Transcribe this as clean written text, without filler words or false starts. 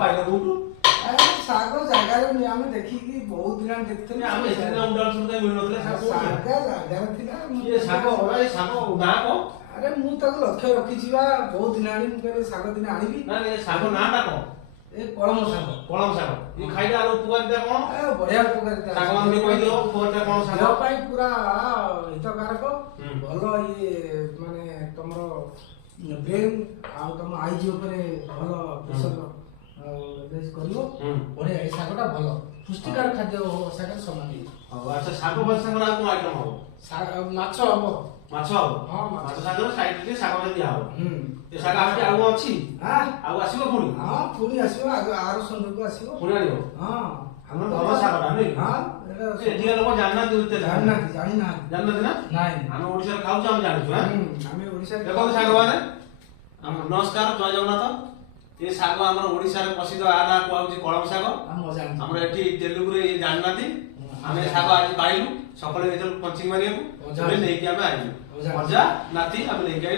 ପାଇଲ କୋଉଠୁ? ଶାଗ ଜାଗାରେ ଆମେ ଦେଖିକି ବହୁତ ଦିନ ଦେଖୁଥିଲୁ। ଆମେ ଏଥିରେ ଉଣ୍ଡାଳ ସୁବିଧା ମିଳୁନଥିଲା ଶାଗ ଜାଗାରେ ଥିଲା। ଏ ଶାଗ ନାଁ କଣ? ଆରେ ମୁଁ ତାକୁ ଲକ୍ଷ୍ୟ ରଖିଛି ବା ବହୁତ ଦିନ ଆଣି ମୁଁ କହିଲି ଶାଗ ଦିନ ଆଣିବି। ନା ଏ ଶାଗ ନାଁଟା କଣ? ଏ କଳମ ଶାଗ। କଳମ ଶାଗ। ଏ ଖାଇଲେ ଆଉ ଉପକାରିତା କଣ? ବଢିଆ ଉପକାରିତା। ଶାଗ ମାନେ କହିଦିଅ ଉପକାରିତା କଣ ଶାଗ? ଦେହ ପାଇଁ ପୁରା ହିତକାରକ। ଭଲ ଇଏ ମାନେ ତମର ବ୍ରେନ୍ ଆଉ ତମ ଆଇଜି ଉପରେ ଭଲ ପ୍ରେସର କରିବ। ବଢିଆ ଏ ଶାଗଟା ଭଲ ପୁଷ୍ଟିକାର ଖାଦ୍ୟ ଶାଗରେ ସମାନ। ଆଚ୍ଛା ଶାଗ ଭାଜି ସାଙ୍ଗରେ ଆଉ କଣ ଆଇଟମ ହବ? ମାଛ ହବ। ମାଛ ହବ? ହଁ ମାଛ ସାଙ୍ଗରେ ସାଇଡରେ ଶାଗଟା ଦିଆ ହବ। ଏ ଶାଗ ଆହୁରି ଆଉ ଅଛି? ଆଉ ଆସିବ ପୁଣି? ହଁ ପୁଣି ଆସିବ ଆର ସନ୍ଧ୍ୟାକୁ ଆସିବ। ପୁଣି ଆଣିବ? ହଁ ଆମର ଭଲ ଶାଗଟା ନୁହେଁ? ହଁ ଏଠିକା ଲୋକ ଜାଣିନାହାନ୍ତି ଜାଣିନାହାନ୍ତି ନା? ନାଇଁ ଆମେ ଓଡିଶାରେ ଖାଉଛୁ ଆମେ ଜାଣିଛୁ। ଆମେ ଓଡିଶାରେ ଦେଖନ୍ତୁ ସାଙ୍ଗମାନେ ନମସ୍କାର ଜୟ ଜଗନ୍ନାଥ। ଏ ଶାଗ ଆମର ଓଡିଶାରେ ପ୍ରସିଦ୍ଧ ଆ ନାଁ କୁହାଯାଉଛି କଳମ ଶାଗ। ଆମର ଏଠି ତେଲୁଗୁରେ ଜାଣିନାହାନ୍ତି। ଆମେ ଶାଗ ଆଜି ପାଇଲୁ ସକାଳେ ପଞ୍ଚିଙ୍ଗ ମାରିବାକୁ ନେଇକି ଆମେ ଆଇଲୁ। ମଜା ନାତି ଆମେ ନେଇକି ଆଇଲୁ।